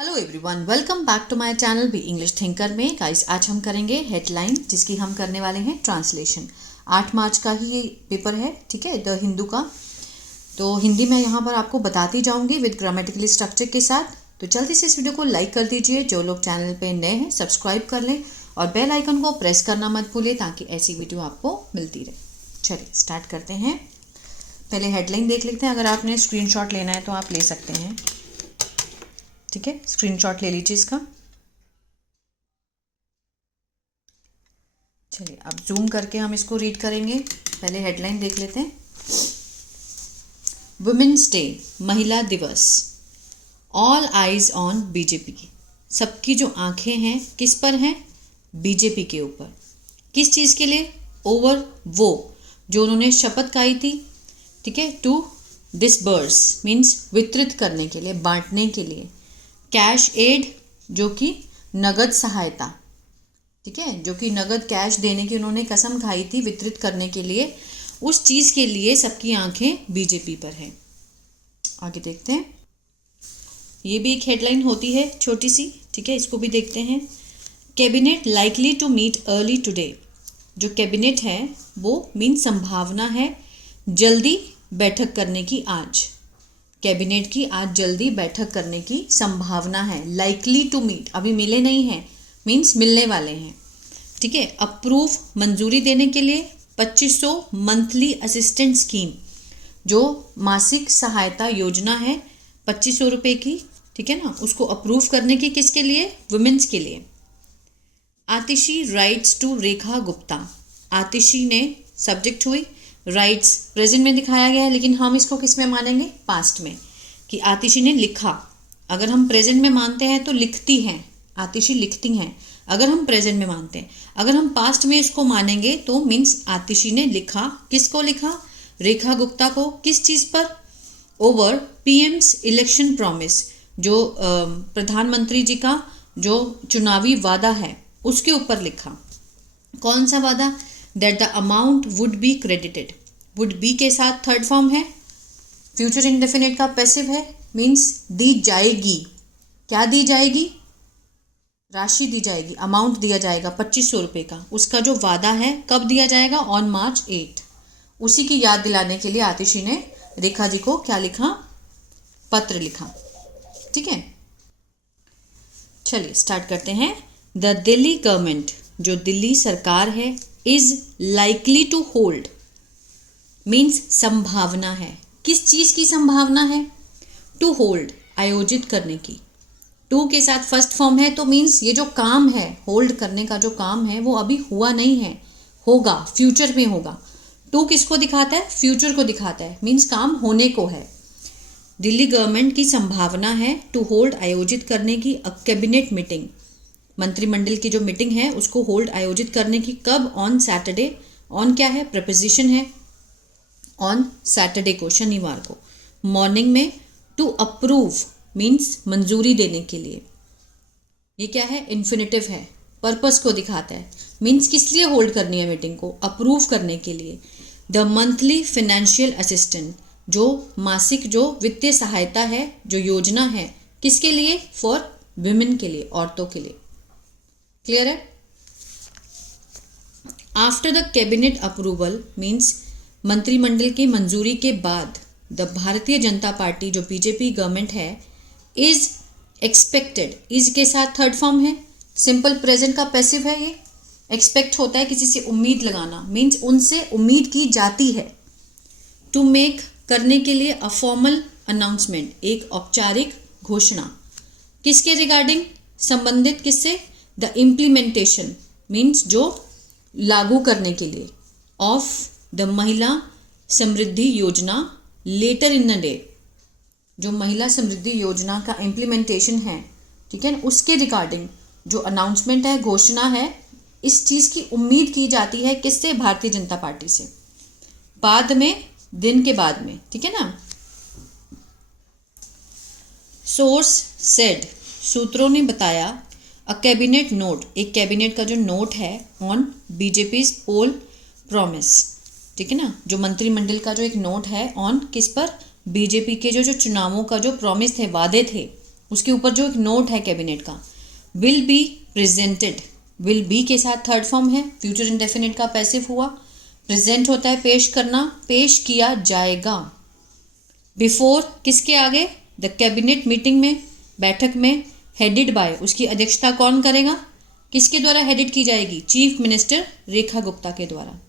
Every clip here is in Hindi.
Hello everyone, welcome back to my channel be English thinker में। गाइस, आज हम करेंगे हेडलाइन, जिसकी हम करने वाले हैं ट्रांसलेशन। 8 मार्च का ही ये पेपर है, ठीक है, द हिंदू का। तो हिंदी में यहाँ पर आपको बताती जाऊँगी विद ग्रामेटिकली स्ट्रक्चर के साथ। तो जल्दी से इस वीडियो को लाइक कर दीजिए। जो लोग चैनल पर नए हैं सब्सक्राइब कर लें और बेल आइकन को प्रेस करना मत भूलें, ताकि ऐसी वीडियो आपको मिलती रहे। चलिए स्टार्ट करते हैं। पहले हेडलाइन देख लेते हैं। अगर आपने स्क्रीनशॉट लेना है तो आप ले सकते हैं, ठीक है, स्क्रीनशॉट ले लीजिए इसका। चलिए अब जूम करके हम इसको रीड करेंगे। पहले हेडलाइन देख लेते हैं। वुमेन्स डे, महिला दिवस। All eyes on BJP. सबकी जो आंखें हैं किस पर हैं? बीजेपी के ऊपर। किस चीज़ के लिए? ओवर, वो जो उन्होंने शपथ खाई थी, ठीक है, टू डिसबर्स मीन्स वितरित करने के लिए, बांटने के लिए। कैश एड, जो कि नगद सहायता, ठीक है, जो कि नगद कैश देने की उन्होंने कसम खाई थी वितरित करने के लिए। उस चीज़ के लिए सबकी आंखें बीजेपी पर है। आगे देखते हैं। ये भी एक हेडलाइन होती है छोटी सी, ठीक है, इसको भी देखते हैं। Cabinet likely to meet early today. जो कैबिनेट है वो मीन संभावना है जल्दी बैठक करने की। आज कैबिनेट की आज जल्दी बैठक करने की संभावना है। लाइकली टू मीट, अभी मिले नहीं हैं, मीन्स मिलने वाले हैं, ठीक है। अप्रूव, मंजूरी देने के लिए। 2500 मंथली असिस्टेंट स्कीम, जो मासिक सहायता योजना है 2500 रुपये की, ठीक है ना, उसको अप्रूव करने की। किसके लिए? वुमेन्स के लिए। आतिशी राइट्स टू रेखा गुप्ता। आतिशी ने सब्जेक्ट हुई, राइट्स प्रेजेंट में दिखाया गया है, लेकिन हम इसको किस में मानेंगे? पास्ट में, कि आतिशी ने लिखा। अगर हम प्रेजेंट में मानते हैं तो लिखती हैं, आतिशी लिखती हैं, अगर हम प्रेजेंट में मानते हैं। अगर हम पास्ट में इसको मानेंगे तो मीन्स आतिशी ने लिखा। किसको लिखा? रेखा गुप्ता को। किस चीज़ पर? ओवर पीएम्स इलेक्शन प्रॉमिस, जो प्रधानमंत्री जी का जो चुनावी वादा है उसके ऊपर लिखा। कौन सा वादा? That the amount would be credited. Would be के साथ थर्ड फॉर्म है, फ्यूचर इंडेफिनिट का पैसिव है, मीन्स दी जाएगी। क्या दी जाएगी? राशि दी जाएगी, अमाउंट दिया जाएगा 2500 रुपये का। उसका जो वादा है कब दिया जाएगा? On March 8। उसी की याद दिलाने के लिए आतिशी ने रेखा जी को क्या लिखा? पत्र लिखा, ठीक है। चलिए स्टार्ट करते हैं। द दिल्ली गवर्नमेंट, जो दिल्ली सरकार है, is likely to hold means संभावना है। किस चीज़ की संभावना है? टू होल्ड, आयोजित करने की। टू के साथ फर्स्ट फॉर्म है, तो मीन्स ये जो काम है, होल्ड करने का जो काम है, वो अभी हुआ नहीं है, होगा, फ्यूचर में होगा। टू किसको दिखाता है? फ्यूचर को दिखाता है, मीन्स काम होने को है। दिल्ली गवर्नमेंट की संभावना है टू होल्ड, आयोजित करने की, अ कैबिनेट मीटिंग, मंत्रिमंडल की जो मीटिंग है उसको होल्ड, आयोजित करने की। कब? On Saturday. ऑन क्या है? प्रपोजिशन है। ऑन सैटरडे को, शनिवार को, मॉर्निंग में। टू अप्रूव मीन्स मंजूरी देने के लिए। ये क्या है? इन्फिनिटिव है, पर्पस को दिखाता है, मीन्स किस लिए होल्ड करनी है मीटिंग को? अप्रूव करने के लिए। द मंथली फाइनेंशियल असिस्टेंट, जो मासिक जो वित्तीय सहायता है, जो योजना है, किसके लिए? फॉर विमेन के लिए, औरतों के लिए। क्लियर है? After the cabinet approval means मंत्रिमंडल की मंजूरी के बाद, द भारतीय जनता पार्टी, जो बीजेपी गवर्नमेंट है, इज एक्सपेक्टेड, इज के साथ थर्ड फॉर्म है, सिंपल प्रेजेंट का पैसिव है। ये एक्सपेक्ट होता है किसी से उम्मीद लगाना, मीन्स उनसे उम्मीद की जाती है। टू मेक, करने के लिए, अ फॉर्मल अनाउंसमेंट, एक औपचारिक घोषणा। किसके रिगार्डिंग? संबंधित किससे? द इम्प्लीमेंटेशन मीन्स जो लागू करने के लिए, ऑफ द महिला समृद्धि योजना लेटर इन द डे, जो महिला समृद्धि योजना का इम्प्लीमेंटेशन है, ठीक है, उसके रिगार्डिंग जो अनाउंसमेंट है, घोषणा है, इस चीज़ की उम्मीद की जाती है। किससे? भारतीय जनता पार्टी से। बाद में, दिन के बाद में, ठीक है ना। सोर्स सेड, सूत्रों ने बताया। अ कैबिनेट नोट, एक कैबिनेट का जो नोट है, ऑन बीजेपी पोल प्रॉमिस, ठीक है ना, जो मंत्रिमंडल का जो एक नोट है, ऑन किस पर? बीजेपी के जो चुनावों का जो प्रॉमिस थे, वादे थे, उसके ऊपर जो एक नोट है कैबिनेट का, will be presented, will be के साथ थर्ड फॉर्म है, फ्यूचर इंडेफिनिट का पैसिव हुआ, प्रेजेंट होता है पेश करना, पेश किया जाएगा, बिफोर किसके आगे, द कैबिनेट मीटिंग में, बैठक में, हेडेड बाय उसकी अध्यक्षता कौन करेगा, किसके द्वारा हेडेड की जाएगी, चीफ मिनिस्टर रेखा गुप्ता के द्वारा,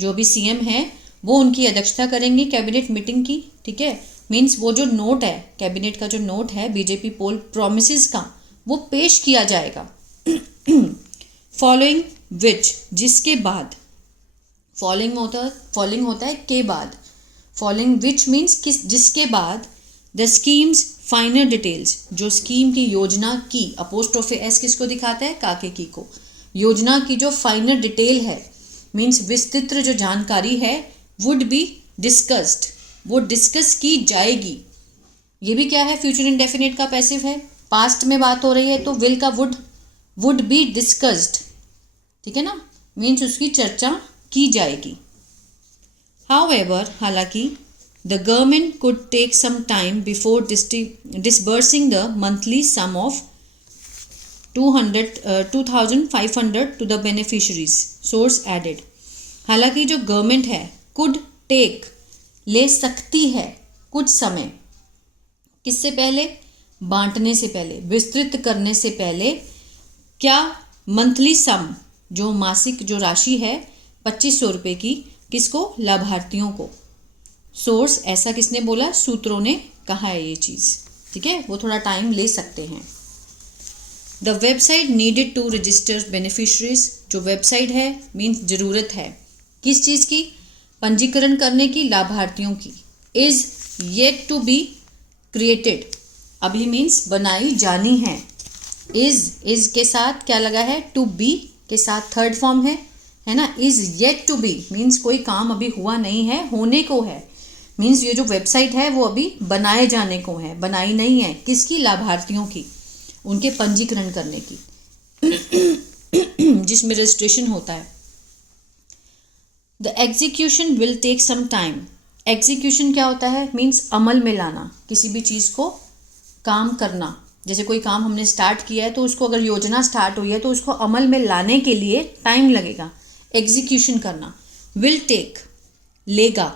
जो भी सीएम है वो उनकी अध्यक्षता करेंगे कैबिनेट मीटिंग की, ठीक है। मीन्स वो जो नोट है कैबिनेट का, जो नोट है बीजेपी पोल प्रोमिसेस का, वो पेश किया जाएगा। फॉलोइंग विच जिसके बाद, फॉलोइंग होता है के बाद, फॉलोइंग विच मीन्स किस जिसके बाद, द स्कीम्स फाइनल डिटेल्स जो स्कीम की योजना की, अपोस्ट्रोफे एस किसको दिखाता है, काके की को, योजना की जो फाइनल डिटेल है मीन्स विस्तृत जो जानकारी है, वुड बी डिस्कस्ड वो डिस्कस की जाएगी। ये भी क्या है, फ्यूचर इंडेफिनिट का पैसिव है, पास्ट में बात हो रही है तो विल का वुड बी डिस्कस्ड, ठीक है ना, मीन्स उसकी चर्चा की जाएगी। हाउएवर हालांकि the government could take some time before disbursing the monthly sum of 2,500 to the beneficiaries, source added. हालांकि जो गवर्नमेंट है कुड टेक ले सकती है कुछ समय, किससे पहले, बांटने से पहले, विस्तृत करने से पहले, क्या, मंथली सम जो मासिक जो राशि है 2500 रुपये की, किसको, लाभार्थियों को। सोर्स ऐसा किसने बोला, सूत्रों ने कहा है ये चीज़, ठीक है, वो थोड़ा टाइम ले सकते हैं। The website needed to register beneficiaries, जो वेबसाइट है मीन्स ज़रूरत है किस चीज़ की, पंजीकरण करने की, लाभार्थियों की, is yet to be created, अभी मीन्स बनाई जानी है, इज़ के साथ क्या लगा है, टू बी के साथ थर्ड फॉर्म है ना, is yet to be means कोई काम अभी हुआ नहीं है, होने को है, मीन्स ये जो वेबसाइट है वो अभी बनाए जाने को है, बनाई नहीं है, किसकी, लाभार्थियों की, उनके पंजीकरण करने की जिसमें रजिस्ट्रेशन होता है। The execution will take some time, execution क्या होता है, मीन्स अमल में लाना, किसी भी चीज़ को काम करना, जैसे कोई काम हमने स्टार्ट किया है तो उसको अगर योजना स्टार्ट हुई है तो उसको अमल में लाने के लिए टाइम लगेगा, एग्जीक्यूशन करना। विल टेक लेगा,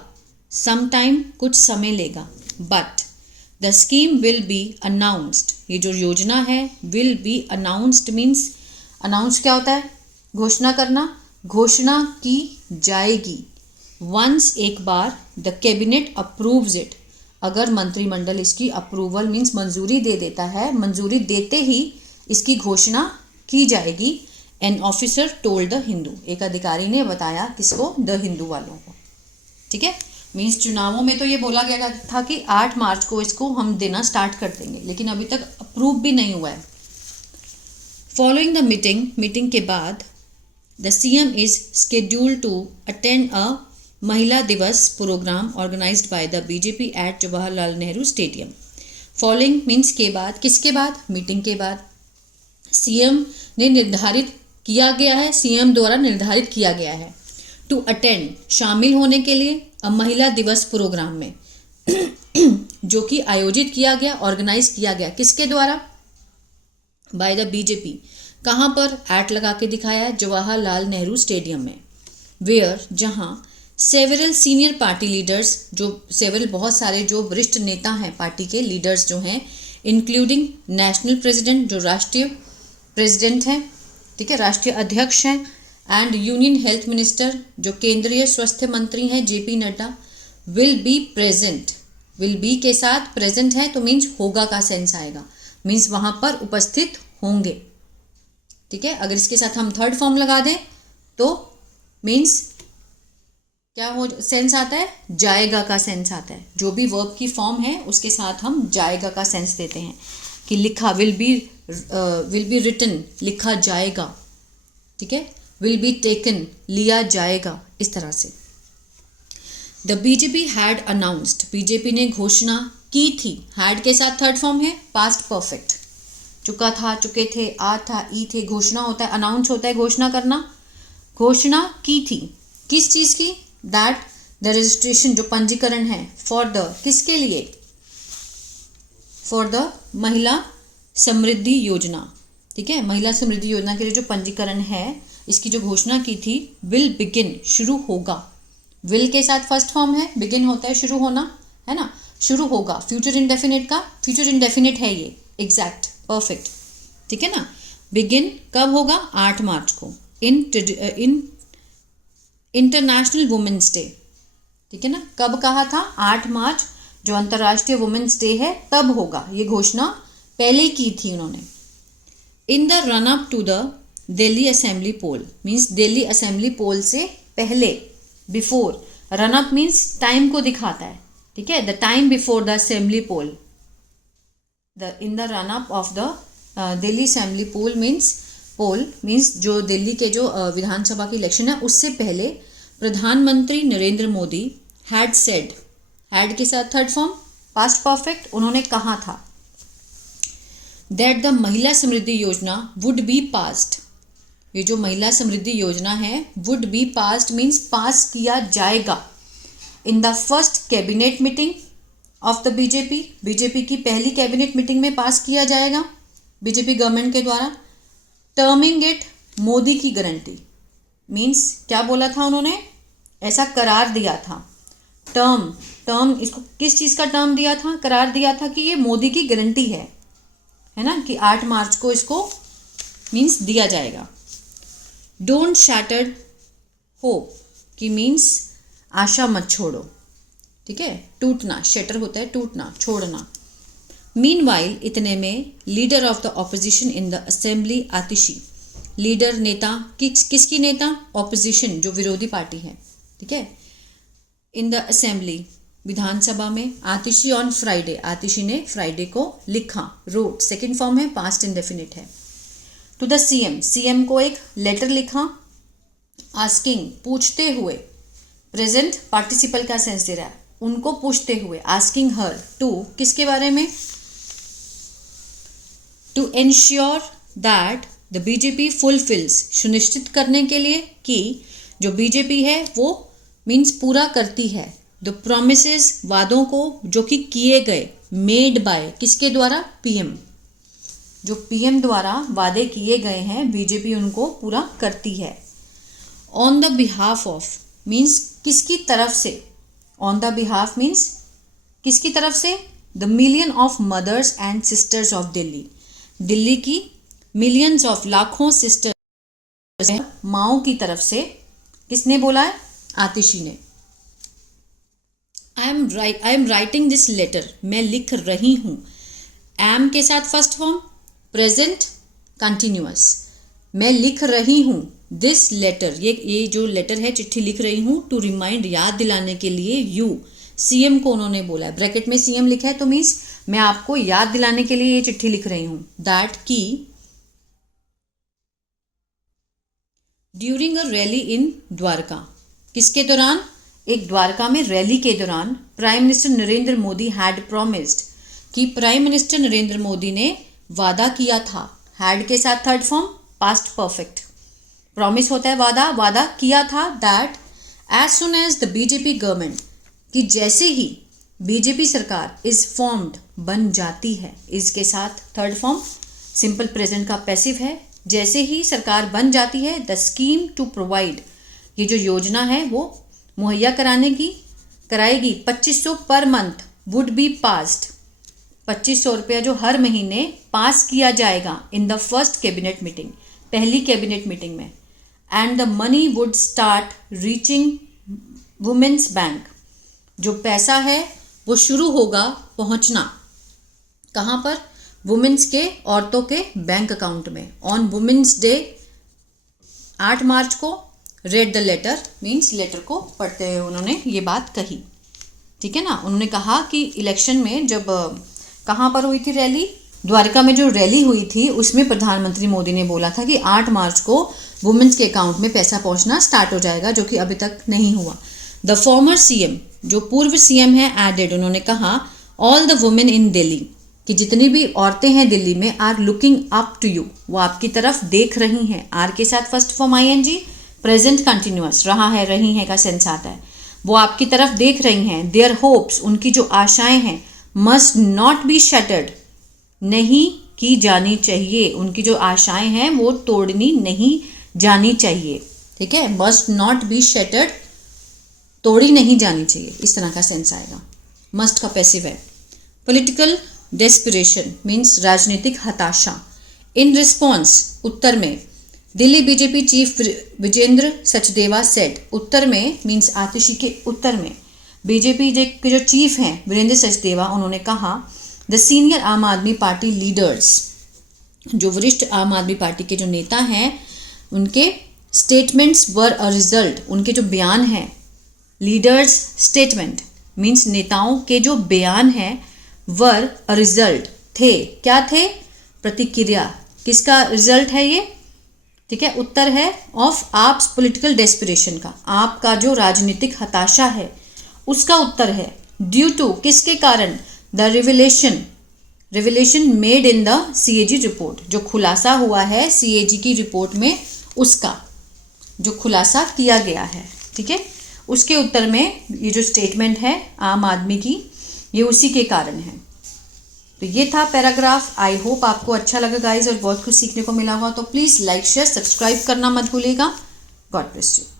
सम टाइम कुछ समय लेगा, but the scheme will be announced, ये जो योजना है will be announced means, announce क्या होता है, घोषणा करना, घोषणा की जाएगी, वंस एक बार, द कैबिनेट अप्रूव्स इट, अगर मंत्रिमंडल इसकी अप्रूवल मीन्स मंजूरी दे देता है, मंजूरी देते ही इसकी घोषणा की जाएगी। An officer told the Hindu, एक अधिकारी ने बताया किसको, द हिंदू वालों को, ठीक है। मीन्स चुनावों में तो ये बोला गया था कि 8 मार्च को इसको हम देना स्टार्ट कर देंगे, लेकिन अभी तक अप्रूव भी नहीं हुआ है। फॉलोइंग द मीटिंग के बाद the CM is scheduled to attend a महिला दिवस programme organised by the BJP at Jawaharlal Nehru stadium. Following means के बाद, किसके बाद, मीटिंग के बाद, सीएम ने निर्धारित किया गया है, सीएम द्वारा निर्धारित किया गया है, टू अटेंड शामिल होने के लिए, अ महिला दिवस प्रोग्राम में जो कि आयोजित किया गया, ऑर्गेनाइज किया गया, किसके द्वारा, बाय द बीजेपी, कहाँ पर, एट लगा के दिखाया है, जवाहरलाल नेहरू स्टेडियम में, वेयर जहाँ सेवरल सीनियर पार्टी लीडर्स, जो सेवरल बहुत सारे जो वरिष्ठ नेता हैं पार्टी के लीडर्स जो हैं, इंक्लूडिंग नेशनल प्रेसिडेंट जो राष्ट्रीय प्रेसिडेंट हैं, ठीक है, राष्ट्रीय अध्यक्ष हैं, एंड यूनियन हेल्थ मिनिस्टर जो केंद्रीय स्वास्थ्य मंत्री हैं JP Nadda, will be present, will be के साथ प्रेजेंट है तो मीन्स होगा का सेंस आएगा, मीन्स वहाँ पर उपस्थित होंगे, ठीक है। अगर इसके साथ हम थर्ड फॉर्म लगा दें तो मीन्स क्या हो सेंस आता है, जाएगा का सेंस आता है, जो भी वर्ब की फॉर्म है उसके साथ हम जाएगा का सेंस देते हैं कि लिखा, विल बी रिटन, लिखा जाएगा, ठीक है, विल बी टेकन, लिया जाएगा, इस तरह से। The BJP had announced, BJP ने घोषणा की थी, हैड के साथ थर्ड फॉर्म है, पास्ट परफेक्ट, चुका था, चुके थे, आ था, ई थे, घोषणा होता है, अनाउंस होता है घोषणा करना, घोषणा की थी, किस चीज़ की, दैट द रजिस्ट्रेशन जो पंजीकरण है, फॉर द किसके लिए, फॉर द महिला समृद्धि योजना, ठीक है। महिला समृद्धि योजना के लिए जो पंजीकरण है, इसकी जो घोषणा की थी, विल बिगिन, शुरू होगा। विल के साथ फर्स्ट फॉर्म है, बिगिन होता है शुरू होना, है ना, शुरू होगा। फ्यूचर इंडेफिनिट का फ्यूचर इंडेफिनिट है ये, एग्जैक्ट, परफेक्ट, ठीक है ना। बिगिन कब होगा? 8 मार्च को, इन इंटरनेशनल वुमेन्स डे, ठीक है ना। कब कहा था? 8 मार्च, जो अंतर्राष्ट्रीय वुमेन्स डे है तब होगा। ये घोषणा पहले की थी उन्होंने। In the run up to the Delhi assembly poll, means Delhi assembly poll से पहले, before. Run up means time को दिखाता है, ठीक है। The time before the assembly poll, in the run up of the Delhi assembly poll means जो दिल्ली के जो विधानसभा की इलेक्शन है उससे पहले प्रधानमंत्री Narendra Modi had said, had के साथ थर्ड फॉर्म पास्ट परफेक्ट, उन्होंने कहा था दैट द महिला समृद्धि योजना वुड बी पास्ड। ये जो महिला समृद्धि योजना है, वुड बी पास्ड मीन्स पास किया जाएगा, in the first cabinet meeting of the BJP, BJP की पहली कैबिनेट मीटिंग में पास किया जाएगा बीजेपी गवर्नमेंट के द्वारा। टर्मिंग इट मोदी की गारंटी, मीन्स क्या बोला था उन्होंने? ऐसा करार दिया था। टर्म इसको किस चीज़ का टर्म दिया था? करार दिया था कि ये मोदी की गारंटी है ना, कि 8 मार्च को इसको मीन्स दिया जाएगा। डोंट शैटर होप की मीन्स आशा मत छोड़ो, ठीक है। टूटना, शटर होता है टूटना, छोड़ना। मीनवाइल, इतने में, leader of the opposition in the assembly Atishi, leader नेता, किसकी नेता? ऑपोजिशन, जो विरोधी पार्टी है, ठीक है। इन द असेंबली, विधानसभा में, आतिशी ऑन फ्राइडे, आतिशी ने फ्राइडे को लिखा, रोट, सेकेंड फॉर्म है, पास्ट इंडेफिनिट है। टू द सीएम, सीएम को एक लेटर लिखा, आस्किंग, पूछते हुए, प्रेजेंट पार्टिसिपल का सेंस दे रहा है, उनको पूछते हुए, आस्किंग हर टू, किसके बारे में? To ensure that the BJP fulfils, सुनिश्चित करने के लिए कि जो बीजेपी है वो मीन्स पूरा करती है, द प्रोमिसेस, वादों को जो कि किए गए, मेड बाय, किसके द्वारा? पीएम, जो पीएम द्वारा वादे किए गए हैं बीजेपी उनको पूरा करती है। On the behalf of means किसकी तरफ से? ऑन द बिहाफ मीन्स किसकी तरफ से? The million of mothers and sisters of Delhi, Delhi की मिलियंस ऑफ, लाखों सिस्टर्स, माओं की तरफ से। किसने बोला है? आतिशी ने। I am writing this letter, मैं लिख रही हूँ। एम के साथ फर्स्ट फॉर्म, प्रेजेंट कंटिन्यूअस, मैं लिख रही हूँ। दिस लेटर, ये जो लेटर है, चिट्ठी लिख रही हूँ, टू रिमाइंड, याद दिलाने के लिए, यू, सीएम को उन्होंने बोला है, ब्रैकेट में सीएम लिखा है, तो मीन्स मैं आपको याद दिलाने के लिए ये चिट्ठी लिख रही हूँ। दैट की during a rally in Dwarka, किसके दौरान? एक द्वारका में रैली के दौरान, prime minister Narendra Modi had promised, कि प्राइम मिनिस्टर नरेंद्र मोदी ने वादा किया था। हैड के साथ third form past perfect, promise होता है वादा, वादा किया था। That as soon as the BJP government, कि जैसे ही बीजेपी सरकार इज फॉर्म्ड, बन जाती है, इसके साथ थर्ड फॉर्म सिंपल प्रेजेंट का पैसिव है, जैसे ही सरकार बन जाती है, द स्कीम टू प्रोवाइड, ये जो योजना है वो मुहैया कराएगी 2500 per month, would be passed, 2500 रुपया जो हर महीने पास किया जाएगा, in the first cabinet meeting, पहली कैबिनेट मीटिंग में। And the money would start reaching women's bank, जो पैसा है वो शुरू होगा पहुंचना, कहाँ पर? वुमेन्स के, औरतों के बैंक अकाउंट में। ऑन वुमेन्स डे 8 मार्च को, read the letter means letter को पढ़ते हुए उन्होंने ये बात कही, ठीक है ना। उन्होंने कहा कि इलेक्शन में जब कहाँ पर हुई थी रैली? द्वारका में जो रैली हुई थी उसमें प्रधानमंत्री मोदी ने बोला था कि 8 मार्च को वुमेन्स के अकाउंट में पैसा पहुंचना स्टार्ट हो जाएगा, जो कि अभी तक नहीं हुआ। द फॉर्मर सीएम, जो पूर्व सीएम है, एडेड, उन्होंने कहा, all the women in Delhi, कि जितनी भी औरतें हैं दिल्ली में, are looking up to you, वो आपकी तरफ देख रही हैं। आर के साथ first form ING, present continuous, रहा है, रही है का सेंस आता है, वो आपकी तरफ देख रही हैं। देयर होप्स, उनकी जो आशाएं हैं, मस्ट नॉट बी शटर्ड, नहीं की जानी चाहिए, उनकी जो आशाएं हैं वो तोड़नी नहीं जानी चाहिए, ठीक है। मस्ट नॉट बी शटर्ड, तोड़ी नहीं जानी चाहिए, इस तरह का सेंस आएगा। मस्ट का पैसिव है। पॉलिटिकल डेस्पिरेशन मीन्स राजनीतिक हताशा। इन रिस्पॉन्स, उत्तर में, Delhi BJP chief Vijender Sachdeva said, उत्तर में मीन्स आतिशी के उत्तर में बीजेपी के जो चीफ हैं वीरेंद्र सचदेवा, उन्होंने कहा द सीनियर आम आदमी पार्टी लीडर्स, जो वरिष्ठ आम आदमी पार्टी के जो नेता हैं उनके स्टेटमेंट्स वर अ रिजल्ट, उनके जो बयान हैं, लीडर्स स्टेटमेंट मीन्स नेताओं के जो बयान हैं, वर अ रिजल्ट थे, क्या थे, प्रतिक्रिया, किसका रिजल्ट है ये, ठीक है। उत्तर है ऑफ आप्स पॉलिटिकल डेस्पिरेशन का, आपका जो राजनीतिक हताशा है उसका उत्तर है। ड्यू टू, किसके कारण, the revelation made in the CAG report, जो खुलासा हुआ है CAG की रिपोर्ट में, उसका जो खुलासा किया गया है, ठीक है, उसके उत्तर में ये जो स्टेटमेंट है आम आदमी की, ये उसी के कारण है। तो ये था पैराग्राफ। आई होप आपको अच्छा लगा गाइज और बहुत कुछ सीखने को मिला होगा। तो प्लीज़ लाइक शेयर सब्सक्राइब करना मत भूलिएगा। God bless you.